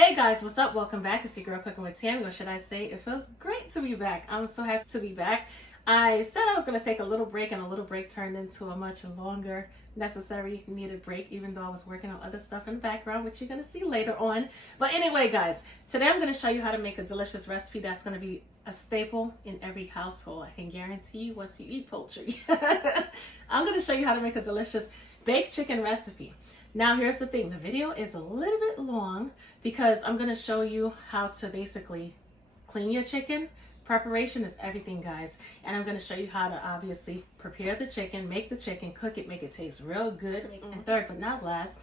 Hey guys, what's up? Welcome back. It's your girl cooking with Tammy, or should I say it feels great to be back. I'm so happy to be back. I said I was going to take a little break, and a little break turned into a much longer necessary needed break, even though I was working on other stuff in the background, which you're going to see later on. But anyway guys, today I'm going to show you how to make a delicious recipe that's going to be a staple in every household. I can guarantee you once you eat poultry. I'm going to show you how to make a delicious baked chicken recipe. Now here's the thing, the video is a little bit long because I'm going to show you how to basically clean your chicken. Preparation is everything, guys, and I'm going to show you how to obviously prepare the chicken, make the chicken, cook it, make it taste real good. And third but not last,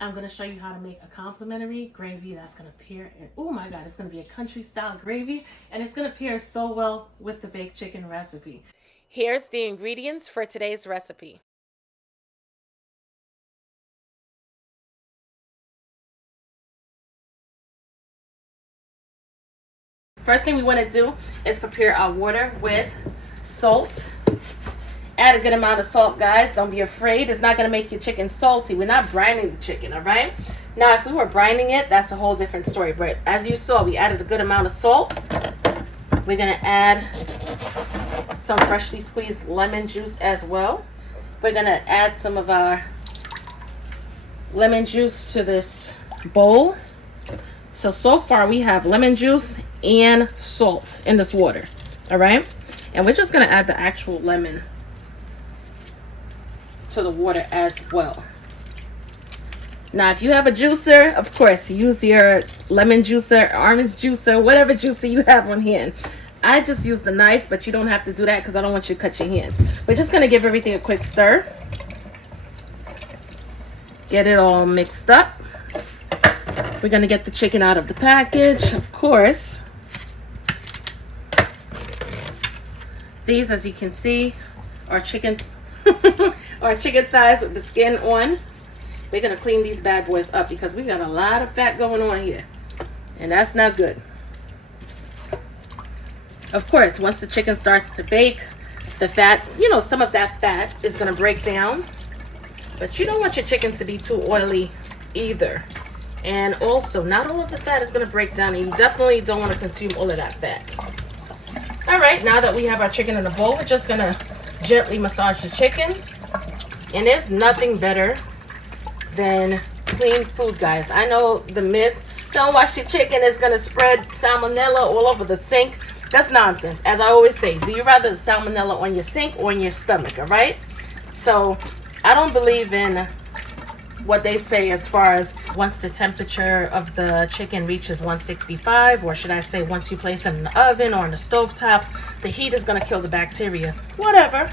I'm going to show you how to make a complimentary gravy that's going to pair, and oh my god, it's going to be a country style gravy, and it's going to pair so well with the baked chicken recipe. Here's the ingredients for today's recipe. First thing we want to do is prepare our water with salt. Add a good amount of salt, guys. Don't be afraid. It's not going to make your chicken salty. We're not brining the chicken, all right? Now, if we were brining it, that's a whole different story. But as you saw, we added a good amount of salt. We're going to add some freshly squeezed lemon juice as well. We're going to add some of our lemon juice to this bowl. So far we have lemon juice and salt in this water, all right? And we're just gonna add the actual lemon to the water as well. Now, if you have a juicer, of course, use your lemon juicer, orange juicer, whatever juicer you have on hand. I just use the knife, but you don't have to do that because I don't want you to cut your hands. We're just gonna give everything a quick stir. Get it all mixed up. We're going to get the chicken out of the package, of course. These, as you can see, are chicken chicken thighs with the skin on. We're going to clean these bad boys up because we got a lot of fat going on here, and that's not good. Of course, once the chicken starts to bake, the fat, some of that fat is going to break down, but you don't want your chicken to be too oily either. And also, not all of the fat is going to break down, and you definitely don't want to consume all of that fat. All right, now that we have our chicken in the bowl, we're just going to gently massage the chicken. And there's nothing better than clean food, guys. I know the myth, don't wash your chicken, is going to spread salmonella all over the sink. That's nonsense. As I always say, do you rather the salmonella on your sink or in your stomach, all right? So I don't believe in what they say as far as once the temperature of the chicken reaches 165, or should I say once you place it in the oven or on the stovetop, the heat is going to kill the bacteria. Whatever.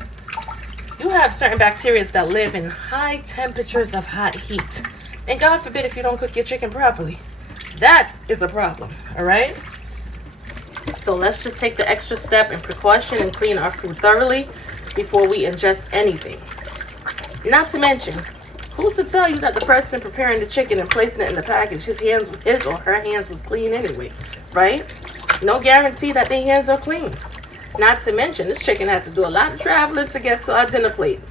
You have certain bacteria that live in high temperatures of hot heat. And God forbid if you don't cook your chicken properly. That is a problem, all right? So let's just take the extra step and precaution and clean our food thoroughly before we ingest anything. Not to mention, who's to tell you that the person preparing the chicken and placing it in the package, his or her hands was clean anyway, right? No guarantee that their hands are clean. Not to mention, this chicken had to do a lot of traveling to get to our dinner plate.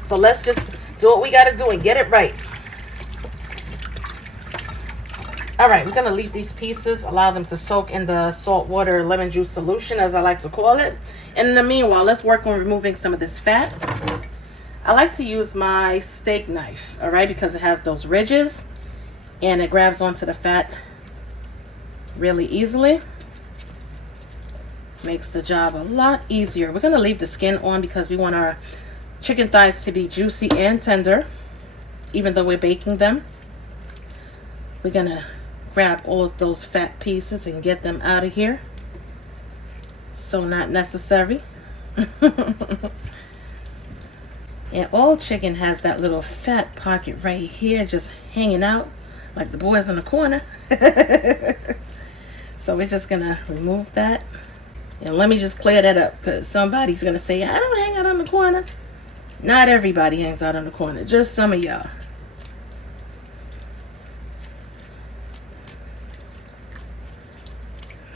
So let's just do what we got to do and get it right. All right, we're going to leave these pieces, allow them to soak in the salt water lemon juice solution, as I like to call it. And in the meanwhile, let's work on removing some of this fat. I like to use my steak knife, all right, because it has those ridges and it grabs onto the fat really easily. Makes the job a lot easier. We're going to leave the skin on because we want our chicken thighs to be juicy and tender, even though we're baking them. We're going to grab all of those fat pieces and get them out of here. So not necessary. And all chicken has that little fat pocket right here just hanging out like the boys in the corner. So we're just going to remove that. And let me just clear that up because somebody's going to say, I don't hang out on the corner. Not everybody hangs out on the corner. Just some of y'all.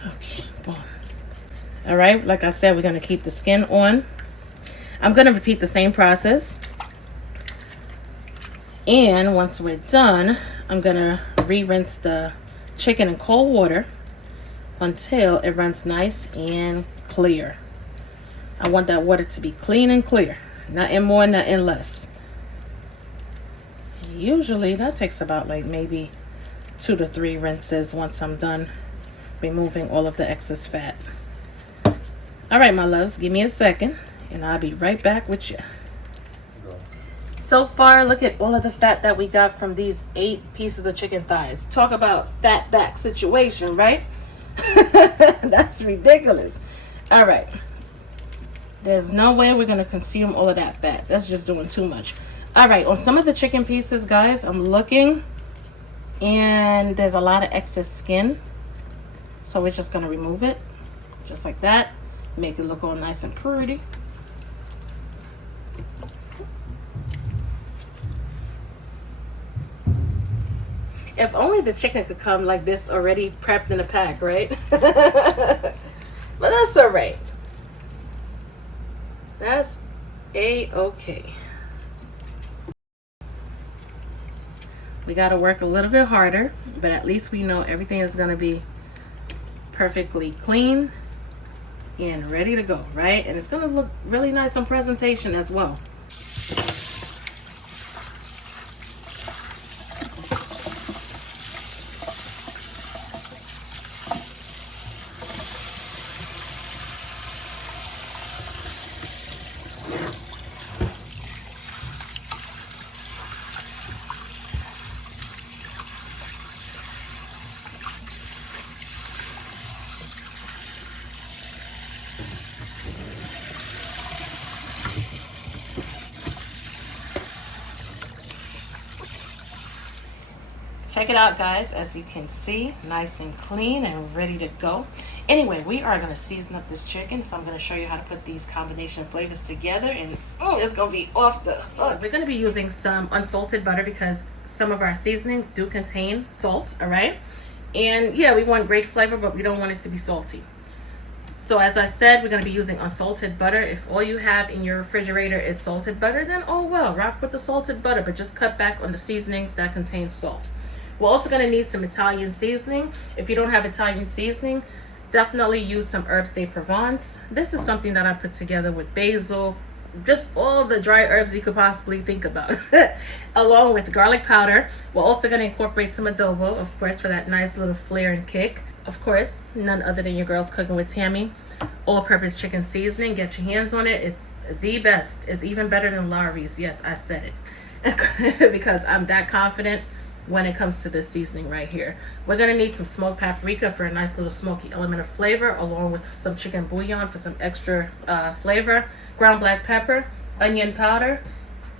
Okay, boom. All right, like I said, we're going to keep the skin on. I'm going to repeat the same process. And once we're done, I'm going to re-rinse the chicken in cold water until it runs nice and clear. I want that water to be clean and clear. Nothing more, nothing less. Usually that takes about like maybe 2 to 3 rinses once I'm done removing all of the excess fat. All right, my loves, give me a second and I'll be right back with you. So far, look at all of the fat that we got from these 8 pieces of chicken thighs. Talk about fat back situation, right? That's ridiculous. All right. There's no way we're going to consume all of that fat. That's just doing too much. All right. On some of the chicken pieces, guys, I'm looking and there's a lot of excess skin. So we're just going to remove it just like that. Make it look all nice and pretty. If only the chicken could come like this already prepped in a pack, right? But that's all right. That's a-okay. We got to work a little bit harder, but at least we know everything is going to be perfectly clean and ready to go, right? And it's going to look really nice on presentation as well. Check it out, guys. As you can see, nice and clean and ready to go. Anyway, we are going to season up this chicken, so I'm going to show you how to put these combination flavors together, and it's going to be off the hook. We're going to be using some unsalted butter because some of our seasonings do contain salt, all right? And yeah, we want great flavor, but we don't want it to be salty. So as I said, we're going to be using unsalted butter. If all you have in your refrigerator is salted butter, then oh well, rock with the salted butter, but just cut back on the seasonings that contain salt. We're also going to need some Italian seasoning. If you don't have Italian seasoning, definitely use some herbs de Provence. This is something that I put together with basil, just all the dry herbs you could possibly think about, along with garlic powder. We're also going to incorporate some adobo, of course, for that nice little flair and kick. Of course, none other than your girls cooking with Tammy. All-purpose chicken seasoning. Get your hands on it. It's the best. It's even better than Lawry's. Yes, I said it because I'm that confident when it comes to this seasoning right here. We're going to need some smoked paprika for a nice little smoky element of flavor, along with some chicken bouillon for some extra flavor, ground black pepper, onion powder.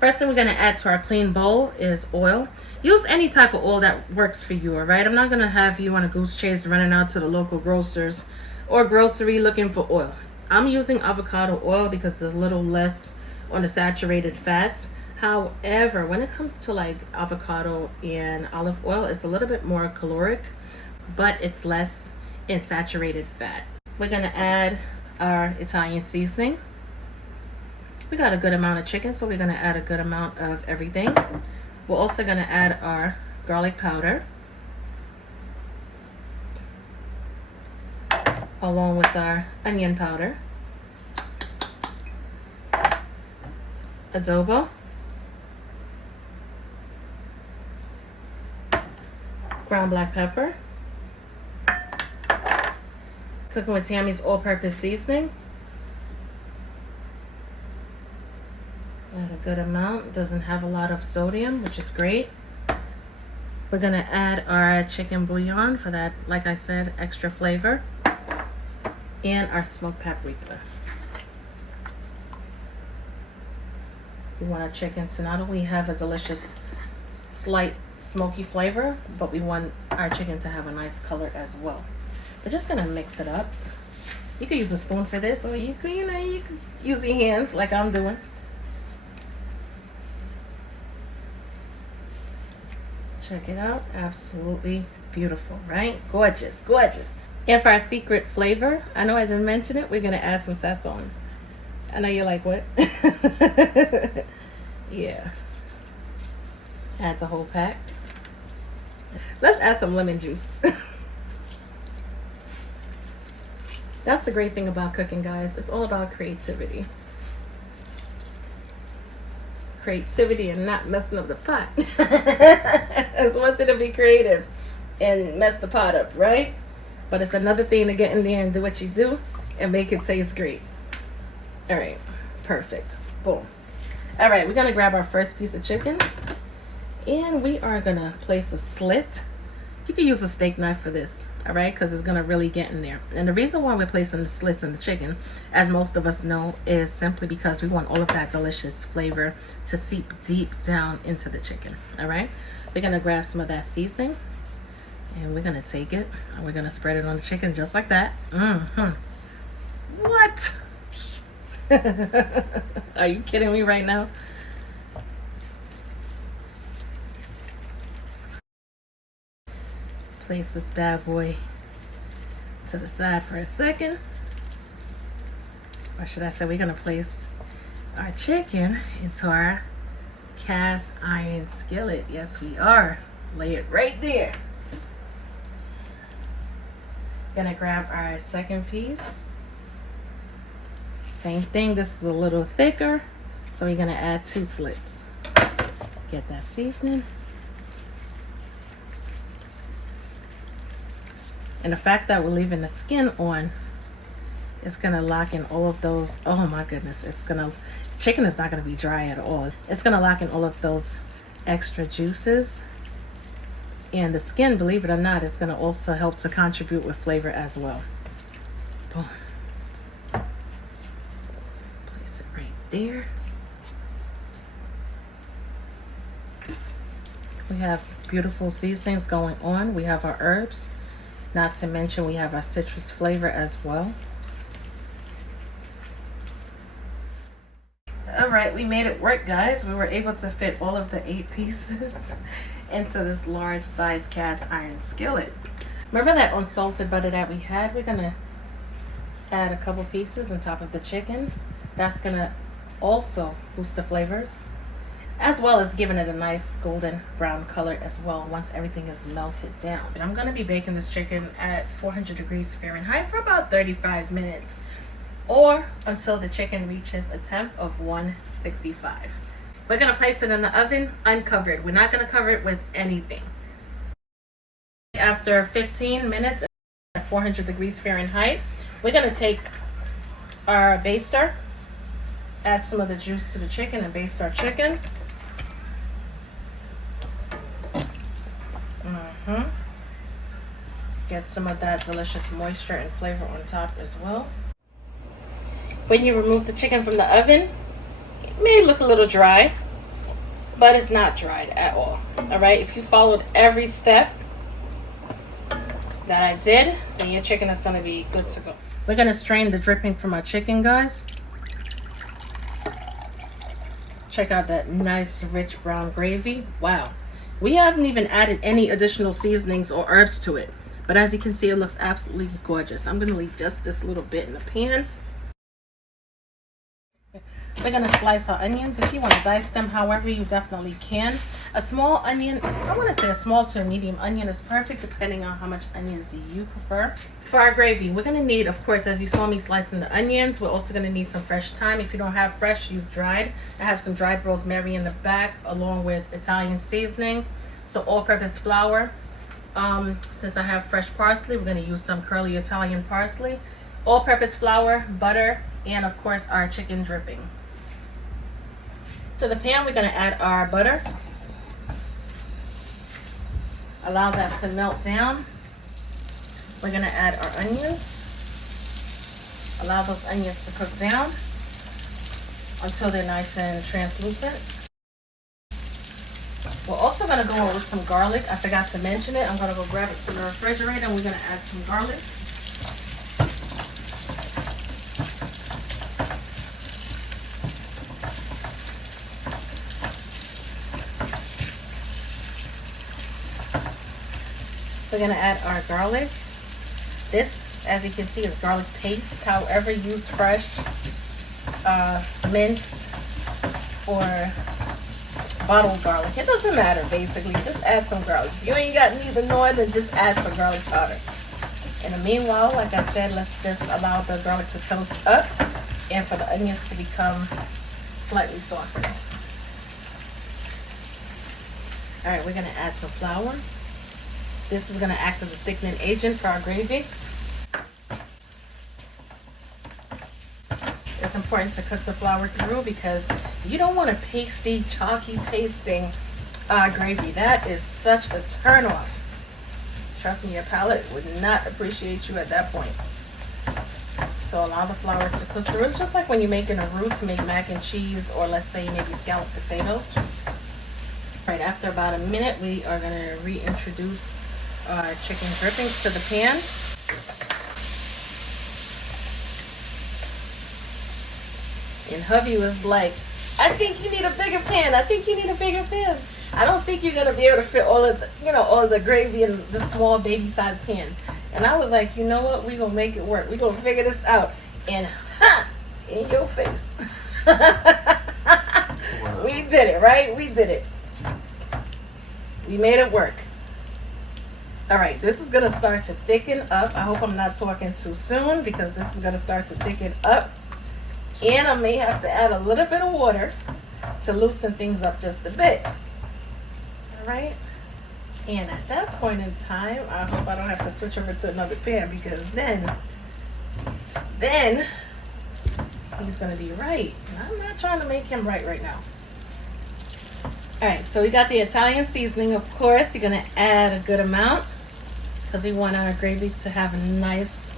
First thing we're going to add to our clean bowl is oil. Use any type of oil that works for you, all right? I'm not going to have you on a goose chase running out to the local grocers or grocery looking for oil. I'm using avocado oil because it's a little less on the saturated fats. However, when it comes to like avocado and olive oil, it's a little bit more caloric, but it's less in saturated fat. We're going to add our Italian seasoning. We got a good amount of chicken, so we're going to add a good amount of everything. We're also going to add our garlic powder, along with our onion powder, adobo, ground black pepper, cooking with Tammy's all-purpose seasoning. Add a good amount. It doesn't have a lot of sodium, which is great. We're going to add our chicken bouillon for that, like I said, extra flavor, and our smoked paprika. We want our chicken to not only have a delicious, slight smoky flavor, but we want our chicken to have a nice color as well. We're just going to mix it up. You could use a spoon for this, or you could use your hands like I'm doing. Check it out. Absolutely beautiful, right? Gorgeous, gorgeous. And for our secret flavor, I know I didn't mention it, we're going to add some Sazon. I know you're like, what? Yeah. Add the whole pack. Let's add some lemon juice. That's the great thing about cooking, guys. It's all about creativity. Creativity and not messing up the pot. It's one thing to be creative and mess the pot up, right? But it's another thing to get in there and do what you do and make it taste great. All right, perfect. Boom. All right, we're gonna grab our first piece of chicken and we are gonna place a slit. You can use a steak knife for this, all right, because it's gonna really get in there. And the reason why we're placing the slits in the chicken, as most of us know, is simply because we want all of that delicious flavor to seep deep down into the chicken, all right? We're gonna grab some of that seasoning and we're gonna take it and we're gonna spread it on the chicken just like that. What? Are you kidding me right now? Place this bad boy to the side for a second. Or should I say, we're gonna place our chicken into our cast iron skillet. Yes, we are. Lay it right there. Gonna grab our second piece. Same thing, this is a little thicker, so we're gonna add 2 slits. Get that seasoning. And the fact that we're leaving the skin on, it's gonna lock in all of those, oh my goodness, the chicken is not gonna be dry at all. It's gonna lock in all of those extra juices. And the skin, believe it or not, is gonna also help to contribute with flavor as well. Boom. Place it right there. We have beautiful seasonings going on. We have our herbs. Not to mention we have our citrus flavor as well. All right, we made it work, guys. We were able to fit all of the 8 pieces into this large size cast iron skillet. Remember that unsalted butter that we had? We're gonna add a couple pieces on top of the chicken. That's gonna also boost the flavors, as well as giving it a nice golden brown color as well once everything is melted down. I'm gonna be baking this chicken at 400 degrees Fahrenheit for about 35 minutes or until the chicken reaches a temp of 165. We're gonna place it in the oven uncovered. We're not gonna cover it with anything. After 15 minutes at 400 degrees Fahrenheit, we're gonna take our baster, add some of the juice to the chicken and baste our chicken. Get some of that delicious moisture and flavor on top as well. When you remove the chicken from the oven, it may look a little dry, but it's not dried at all. All right, if you followed every step that I did, then your chicken is going to be good to go. We're going to strain the dripping from our chicken, guys. Check out that nice rich brown gravy. Wow. We haven't even added any additional seasonings or herbs to it. But as you can see, it looks absolutely gorgeous. I'm going to leave just this little bit in the pan. We're going to slice our onions. If you want to dice them, however, you definitely can. A small onion, I want to say a small to a medium onion is perfect depending on how much onions you prefer. For our gravy, we're going to need, of course, as you saw me slicing the onions, we're also going to need some fresh thyme. If you don't have fresh, use dried. I have some dried rosemary in the back along with Italian seasoning. So all-purpose flour. Since I have fresh parsley, we're going to use some curly Italian parsley. All-purpose flour, butter, and of course our chicken dripping. To the pan, we're going to add our butter. Allow that to melt down. We're going to add our onions. Allow those onions to cook down until they're nice and translucent. We're also going to go in with some garlic. I forgot to mention it. I'm going to go grab it from the refrigerator and we're going to add some garlic. We're going to add our garlic. This, as you can see, is garlic paste. However, use fresh, minced, or bottled garlic. It doesn't matter, basically. Just add some garlic. If you ain't got neither nor, then just add some garlic powder. In the meanwhile, like I said, let's just allow the garlic to toast up and for the onions to become slightly softened. All right, we're gonna add some flour. This is gonna act as a thickening agent for our gravy. It's important to cook the flour through because you don't want a pasty, chalky tasting gravy. That is such a turn off. Trust me, your palate would not appreciate you at that point. So allow the flour to cook through. It's just like when you're making a roux to make mac and cheese, or let's say maybe scalloped potatoes. Right after about a minute, we are going to reintroduce our chicken drippings to the pan. And hubby was like, I think you need a bigger pan. I think you need a bigger pan. I don't think you're gonna be able to fit all of the, all of the gravy in the small baby sized pan. And I was like, you know what? We're gonna make it work. We're gonna figure this out. And in your face. We did it, right? We did it. We made it work. All right, this is gonna start to thicken up. I hope I'm not talking too soon because this is gonna start to thicken up. And I may have to add a little bit of water to loosen things up just a bit. All right. And at that point in time, I hope I don't have to switch over to another pan because then he's going to be right. And I'm not trying to make him right now. All right, so we got the Italian seasoning. Of course, you're going to add a good amount because we want our gravy to have a nice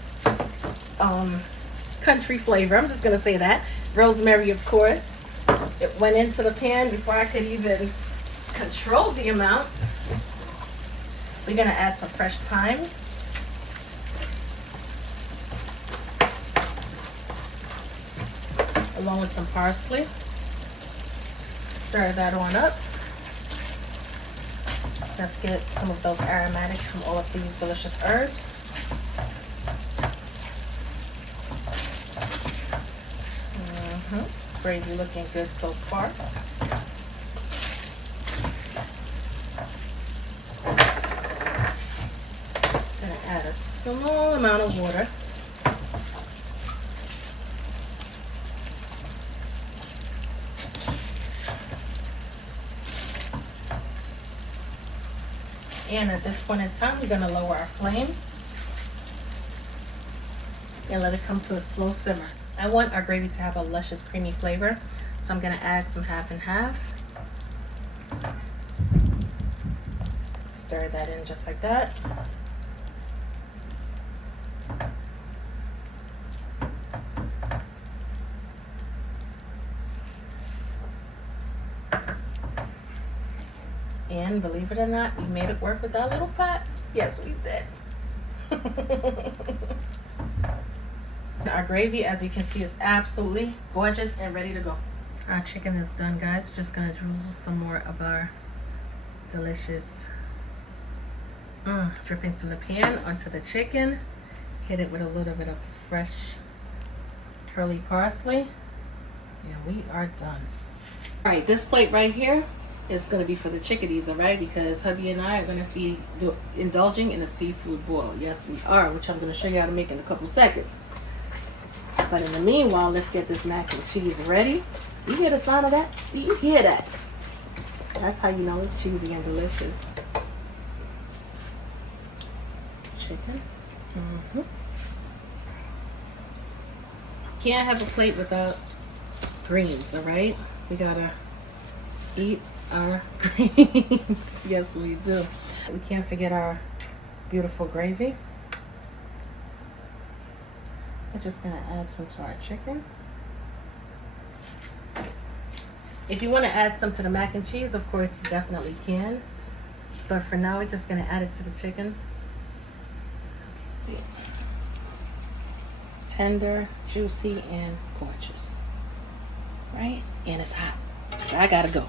country flavor. I'm just going to say that. Rosemary, of course. It went into the pan before I could even control the amount. We're going to add some fresh thyme. Along with some parsley. Stir that on up. Let's get some of those aromatics from all of these delicious herbs. Gravy looking good so far. Gonna add a small amount of water. And at this point in time, we're gonna lower our flame and let it come to a slow simmer. I want our gravy to have a luscious, creamy flavor, so I'm gonna add some half and half. Stir that in just like that. And believe it or not, we made it work with our little pot. Yes, we did. Our gravy, as you can see, is absolutely gorgeous and ready to go. Our chicken is done, guys. We're just gonna drizzle some more of our delicious drippings from the pan onto the chicken. Hit it with a little bit of fresh curly parsley. And we are done. All right, this plate right here is gonna be for the chickadees, all right? Because hubby and I are gonna be indulging in a seafood boil. Yes, we are, which I'm gonna show you how to make in a couple seconds. But in the meanwhile, let's get this mac and cheese ready. You hear the sound of that? Do you hear that? That's how you know it's cheesy and delicious. Chicken. Can't have a plate without greens, all right? We gotta eat our greens. Yes, we do. We can't forget our beautiful gravy. We're just gonna add some to our chicken. If you want to add some to the mac and cheese, of course you definitely can. But for now, we're just gonna add it to the chicken. Tender, juicy, and gorgeous. Right? And it's hot. So I gotta go.